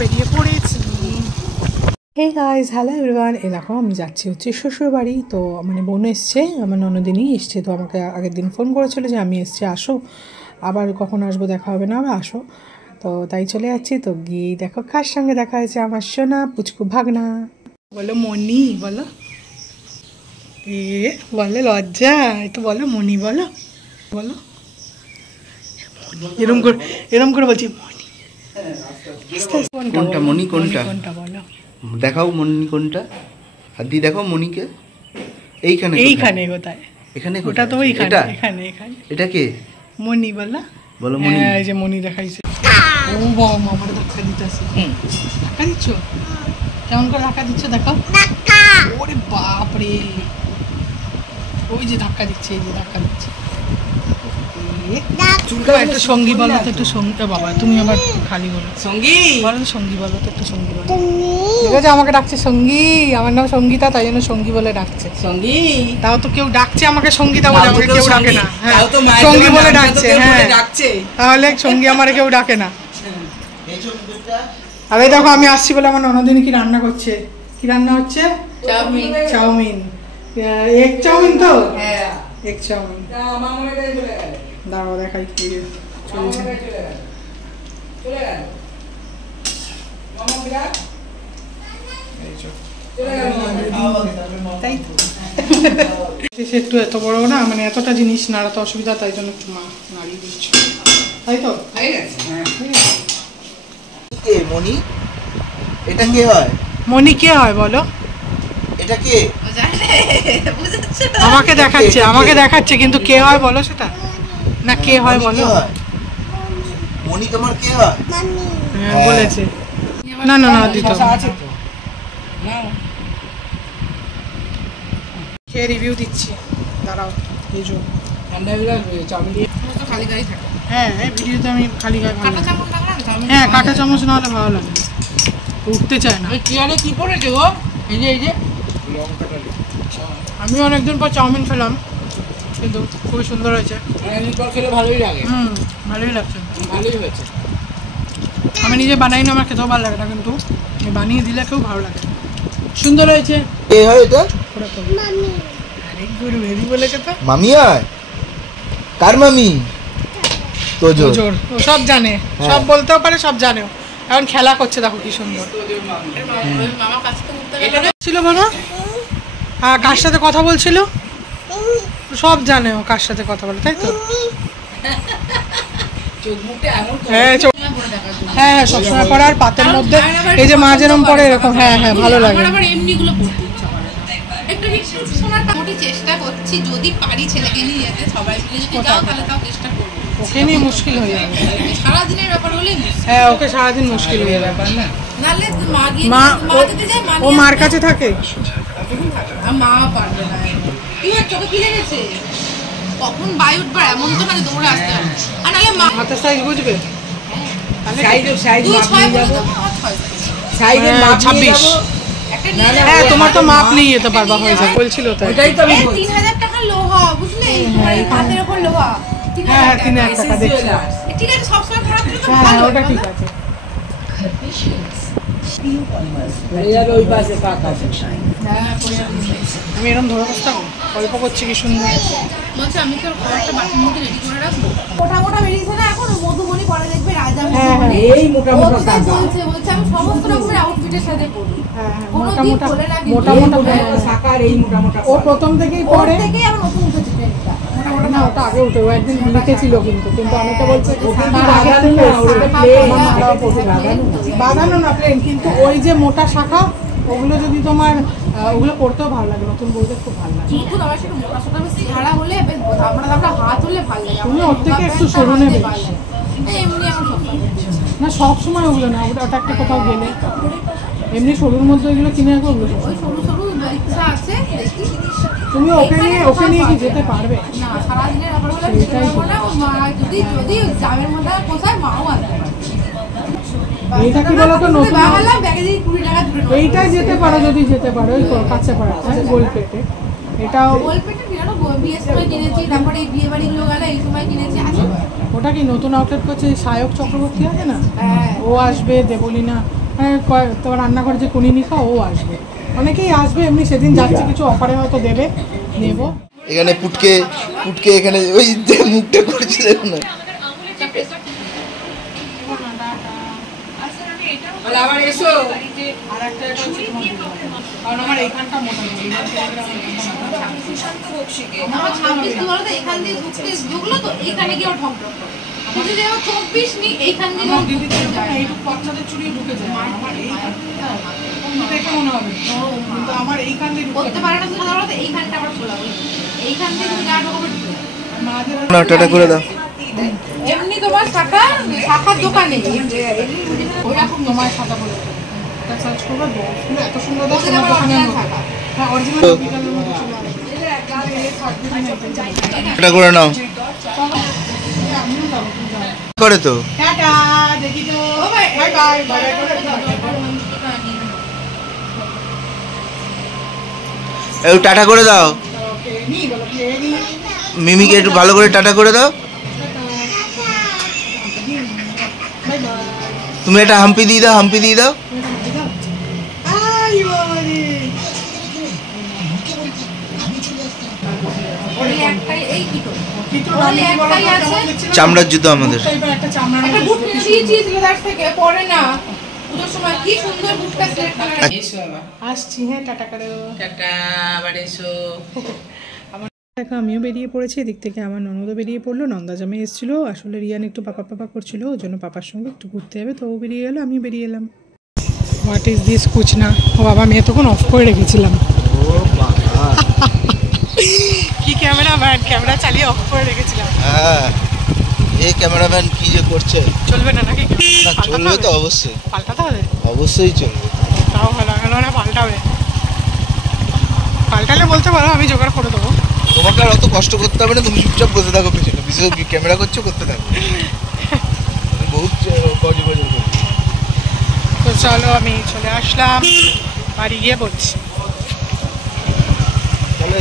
বেরিয়ে পড়েছি। Hey guys, hello everyone. এই দেখো আমি যাচ্ছি হচ্ছে শ্বশুর বাড়ি। তো মানে বোন এসছে, আমার ননদিনই এসছে। তো আমাকে আগের দিন ফোন করেছিল যে আমি এসছি, আসো, আবার কখন আসবো দেখা হবে না, হবে আসো। তো তাই চলে যাচ্ছি। তো গিয়ে দেখো কার সঙ্গে দেখা হয়েছে, আমার সোনা পুচকু ভাগনা। বলো মনি, বলো এ, বলো লজ্জা, তো বলো মনি, বলো বলো এরম করে বলছি মনি। কোনটা মনি, কোনটা কোনটা বলো, দেখাও মনি কোনটা, হাত দিয়ে দেখাও মনিকে। এইখানে এইখানে কোথায়? এখানে ওটা তো ওইখানে, এটা এখানে এখানে। এটা কে? মনি বলো, বলো মনি। হ্যাঁ এই যে মনি দেখাইছে। ও বাবা, আমার ধাক্কা দিতেছে। ধাক্কা দিচ্ছ? কেমন করে ধাক্কা দিচ্ছ দেখো। ওরে বাপ রে, ওই যে ধাক্কা দিচ্ছে, এই যে ধাক্কা দিচ্ছে। একটা সঙ্গী বলো তো, একটু সঙ্গী। বাবা তুমি আবার খালি বলো সঙ্গী, বলো সঙ্গী বলো তো, একটু সঙ্গী বলো। ঠিক আছে, আমাকে ডাকছে সঙ্গী, আমার নাম সঙ্গীতা, তাই জন্য সঙ্গী বলে ডাকছে। সঙ্গী, তাও তো কেউ ডাকছে আমাকে সঙ্গীতা বলে, আমাকে কেউ ডাকে না। হ্যাঁ সঙ্গী বলে ডাকছে, হ্যাঁ তাহলে সঙ্গী আমার কেউ ডাকে না। আর এই দেখো আমি আসছি বলে আমার ননদিনী কি রান্না করছে। কি রান্না হচ্ছে? চাউমিন। চাউমিন, এগ চাউমিন তো? হ্যাঁ এগ চাউমিন। দাঁড়াও দেখাই কি চলছে। তাই সে একটু এত বড় না, মানে এতটা জিনিস নাড়াতে অসুবিধা, তাই জন্য একটু নাড়িয়ে দিচ্ছি, তাই তো? মনি, এটা কে হয়? মনি কে হয় বলো? এটা কে? আমাকে দেখাচ্ছে, আমাকে দেখাচ্ছে, কিন্তু কে হয় বলো সেটা, না কে হয় বলো। মনি তোমার কে হয়? হ্যাঁ বলেছে। না না না দিত খেয়ে রিভিউ দিচ্ছি, দাঁড়াও। এই যে হ্যাঁ এই ভিডিওতে আমি খালি গায়ে ভালো লাগে। হ্যাঁ কাঁটা চামচ না হলে ভালো লাগে, উঠতে চায় না। কি পড়েছে গো? এই যে এই যে আমি অনেকদিন পর চাউমিন খেলাম, কিন্তু খুবই সুন্দর হয়েছে। খেলে ভালোই লাগে। ভালোই লাগছে, ভালোই হয়েছে। আমি নিজে বানাই না, আমার খেতেও ভালো লাগে না, কিন্তু বানিয়ে দিলে কেউ ভালো লাগে। সুন্দর হয়েছে। কে হয় এটা? মামি। আরে গুরু হেরি বলেছে তো। মামি হয়? কার মামি? তোজোর। তোজোর, ও সব জানে, সব বলতেও পারে, সব জানেও। এখন খেলা করছে, দেখো কি সুন্দর। ছিল বলো, হ্যাঁ কার সাথে কথা বলছিল, সব জানে ও কার সাথে কথা বলে, তাই তো? হ্যাঁ হ্যাঁ সবসময় পরে, আর পাতের মধ্যে এই যে মা যেরকম পরে এরকম। হ্যাঁ হ্যাঁ ভালো লাগে। চেষ্টা করছি যদি পারি ছেলেকে নিয়ে যেতে, সবাই মিলে যদি যাও তাহলে তাও চেষ্টা করব। ওকে নিয়ে মুশকিল হয়ে যাবে, সারাদিনের ব্যাপার হলেই হ্যাঁ ওকে সারাদিন মুশকিল হয়ে যাবে। নাহলে মা গিয়ে মা যদি যায়, মা ও মার কাছে থাকে, মা পারবে না। কি আর চোখে কি লেগেছে, কখন বাই উঠবার এমন তো না দৌড়ে আসতে হবে। আর নাহলে মা হাতের সাইজ বুঝবে, হ্যাঁ তোমার তো মাপ নিয়ে যেতে পারবা, হয়ে যাবে বলছিল তাই। 3000 টাকা লোহা, বুঝলে হাতের উপর লোহা। হ্যাঁ 3000 টাকা দেখছি। ঠিক আছে, সবসময় খারাপ হলে তো হ্যাঁ ওটা ঠিক আছে। আমি এরকম ধরে বসতাম, গল্প করছি কি সুন্দর। বলছে আমি তো খাবারটা বাটির মধ্যে রেডি করে রাখবো। মোটা মোটা বেরিয়েছে না এখন, মধুবনী পরে দেখবে রাজা এই মোটা মোটা বলছে আমি সমস্ত রকমের আউটফিটের সাথে পরি। হ্যাঁ মোটা মোটা মোটা মোটা সাকার, এই মোটা মোটা ও প্রথম থেকেই পরে, থেকেই আমার নতুন উঠেছে ট্রেন্ডটা। মোটা মোটা না, ওটা আগে উঠে, ও একদিন লিখেছিল, কিন্তু আমি তো বলছি তার আগে বাঁধানো না প্লেন, কিন্তু ওই যে মোটা শাখা, ওগুলো যদি তোমার ওগুলো পড়তেও ভালো লাগে, নতুন বইতে খুব ভালো লাগে। নতুন আমার সেটা মোটা সোটা চেহারা হলে, আমরা হাত হলে ভালো লাগে। তুমি ওর থেকে একটু সরু নেবে। এমনি এখন সব না সব সময় ওগুলো না, ওটা একটা কোথাও গেলে এমনি সরুর মধ্যে ওইগুলো কিনে রাখো, ওগুলো ওই সরু সরু ইচ্ছা আছে। তুমি ওকে নিয়ে কি যেতে পারবে না? সারাদিনের ব্যাপার হলে যেতে পারবো না। মা যদি জামের মধ্যে পোষায়, মাও আনতে পারে। এইটা কি বলতো, নতুন এইটাই যেতে পারো, যদি যেতে পারো ওই কাছে পাড়া গোল পেটে, এটাও গোল পেটে বিয়ের সময় কিনেছি, তারপরে এই বিয়ে বাড়িগুলো গেলে এই সময় কিনেছি। ওটা কি নতুন আউটলেট করছে, সায়ক চক্রবর্তী আছে না, ও আসবে, দেবলীনা তোমার রান্নাঘরে যে কনিনিকা ও আসবে, অনেকেই আসবে এমনি। সেদিন যাচ্ছে, কিছু অফারে হয়তো দেবে, নেবো। এখানে পুটকে এখানে ওই যে মুখটা করছে দেখুন না। আবার এসো আর একটা কারণ আমার এইখানটা মোটা এখান দিয়ে ঢুকলো তো এইখানে গিয়ে ঠক ঠক করে। কিন্তু যে 24 নি এইখান দিয়ে এইটুকু বাচ্চাদের চুরি ঢুকে যায়। আমার দেখে মনে হবে কিন্তু আমার এইখান দিয়ে করতে পারে না, তো এইখানটা আবার খোলা হবে। এইখান দিয়ে তুমি যা ঢোকাবে ঢুকে না টাটা করে দাও। এমনি তোমার শাখার দোকানে ওইরকম তোমার শাখা বলে সার্চ করবে, এত সুন্দর দোকানে থাকা। হ্যাঁ, অরিজিনাল টাটা করে নাও করে তো। টাটা, দেখি তো, বাই বাই বাই একটু টাটা করে দাও। মিমিকে একটু ভালো করে টাটা করে দাও। তুমি একটা হাম্পি দিয়ে দাও, হাম্পি দিয়ে দাও। চামড়ার জুতো আমাদের। আসছি, হ্যাঁ, টাটা করে টাটা, আবার এসো। দেখো আমিও বেরিয়ে পড়েছি, এদিক থেকে আমার ননদও বেরিয়ে পড়লো। নন্দা জামাই এসেছিলো, আসলে রিয়ান একটু পাপা করছিল, ওই জন্য পাপার সঙ্গে একটু ঘুরতে যাবে, তো ও বেরিয়ে গেলো, আমিও বেরিয়ে এলাম। হোয়াট ইজ দিস কুচনা? ও বাবা, মেয়ে তখন অফ করে রেখেছিলাম। কি ক্যামেরা চালিয়ে অফ করে রেখেছিলাম। হ্যাঁ, এই ক্যামেরাম্যান কি যে করছে। চলবে না নাকি? না, চলবে তো অবশ্যই, পাল্টাতে হবে, অবশ্যই চলবে। তাও ভালো হলো না, পাল্টাবে। পাল্টালে বলতে পারো, আমি জোগাড় করে দেবো। তোমাকে আর অত কষ্ট করতে হবে না, তুমি চুপচাপ বসে থাকো পেছনে, বিশেষ ক্যামেরা করছো, করতে থাকো। বহুত বজে করি। তো চলো, আমি চলে আসলাম, বাড়ি গিয়ে বলছি। চলো,